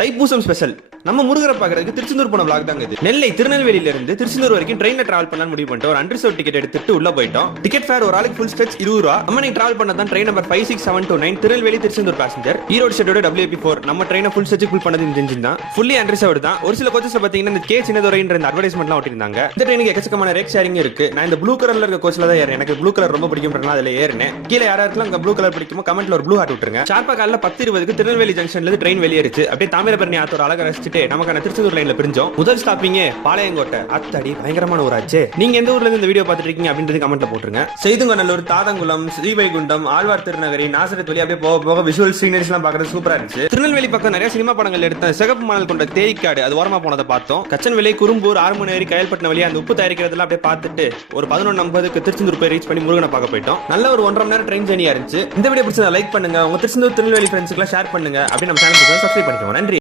Thaipusam special நம்ம முருகரை பாக்குறதுக்கு திருச்செந்தூர் போன vlog தாங்க இது. நெல்லை திருநெல்வேலியில இருந்து திருச்செந்தூர் வரைக்கும் ட்ரெயின்ல டிராவல் பண்ணலாம் முடிவு பண்ணிட்டு ஒரு அன்ரிசர்வ் டிக்கெட் எடுத்துட்டு உள்ள போயிட்டோம். டிக்கெட் ஃபேர் ஒரு ஆளுக்கு ஃபுல் ஸ்ட்ரெச் 20 ரூபா. நம்ம நீங்க டிராவல் பண்ணதான் train number 56729 Tirunelveli Tiruchendur passenger Erode ஷெட்டோட WP4. நம்ம ட்ரெயினை ஃபுல் ஸ்ட்ரெச் ஃபுல் பண்ணது இந்த இன்ஜின் தான். ஃபுல்லி அன்ரிசர்வ்டு தான். ஒரு சில கோச்சஸ்ல பாத்தீங்கன்னா இந்த கே சின்னதுரைன்ற இந்த அட்வர்டைஸ்மெண்ட்லாம் ஒட்டிருந்தாங்க. இந்த ட்ரெயினுக்கு எக்கச்சக்கமான ரேக் ஷேரிங் இருக்கு. நான் இந்த ப்ளூ கலர்ல இருக்க கோச்ல தான் ஏறேன். எனக்கு ப்ளூ கலர் ரொம்ப பிடிக்கும்ன்றனால அதுல ஏறினேன். கீழே யாராருக்கெல்லாம் அங்க ப்ளூ கலர் பிடிக்குமோ கமெண்ட்ல ஒரு ப்ளூ ஹார்ட் விட்டுருங்க. ஷார்ப்பா காலைல 10:20க்கு திருநெல்வேலி ஜங்ஷன்ல இருந்து ட்ரெயின் வெளியேறிச்சு. அப்படியே தாமிரபரணி ஆத்தோட அழகா ரசிச்சுட்டு நமக்கான திருச்செந்தூர் லைன்ல பிரிஞ்சோம். முதல் ஸ்டாப்பிங் பாளையங்கோட்டை. அத்தடி பயங்கரமான ஊராச்சே. நீங்க எந்த ஊர்ல இருந்து இந்த வீடியோ பார்த்துட்டு இருக்கீங்க அப்படின்றது கமெண்ட்ல போட்டுருங்க. செய்துங்கநல்லூர், தாதங்குளம், ஸ்ரீவைகுண்டம், ஆழ்வார் திருநகரி, நாசரத் வழி அப்படியே போக போக விஷுவல் சீனரிஸ் எல்லாம் பார்க்கறது சூப்பரா இருந்துச்சு. திருநெல்வேலி பக்கம் நிறைய சினிமா படங்கள் எடுத்த சிகப்பு மணல் கொண்ட தேயிக்காடு அது ஓரமா போனதை பார்த்தோம். கச்சன்விலை, குறும்பூர், ஆறுமணேரி, கயல்பட்டினம் வழியா அந்த உப்பு தயாரிக்கிறதெல்லாம் அப்படியே பார்த்துட்டு ஒரு 11:50க்கு திருச்செந்தூர் போய் ரீச் பண்ணி முருகனை பார்க்க போயிட்டோம். நல்ல ஒரு 1.5 மணி நேரம் ட்ரெயின் ஜர்னியா இருந்துச்சு. இந்த வீடியோ பிடிச்சதை லைக் பண்ணுங்க, உங்க திருச்செந்தூர் திருநெல்வேலி ஃப்ரெண்ட்ஸ்க்கு ஷேர் பண்ணுங்க. அப்படி நம்ம சேனலுக்கு சப்ஸ்கிரைப் பண்ணிக்கோங்க. நன்றி.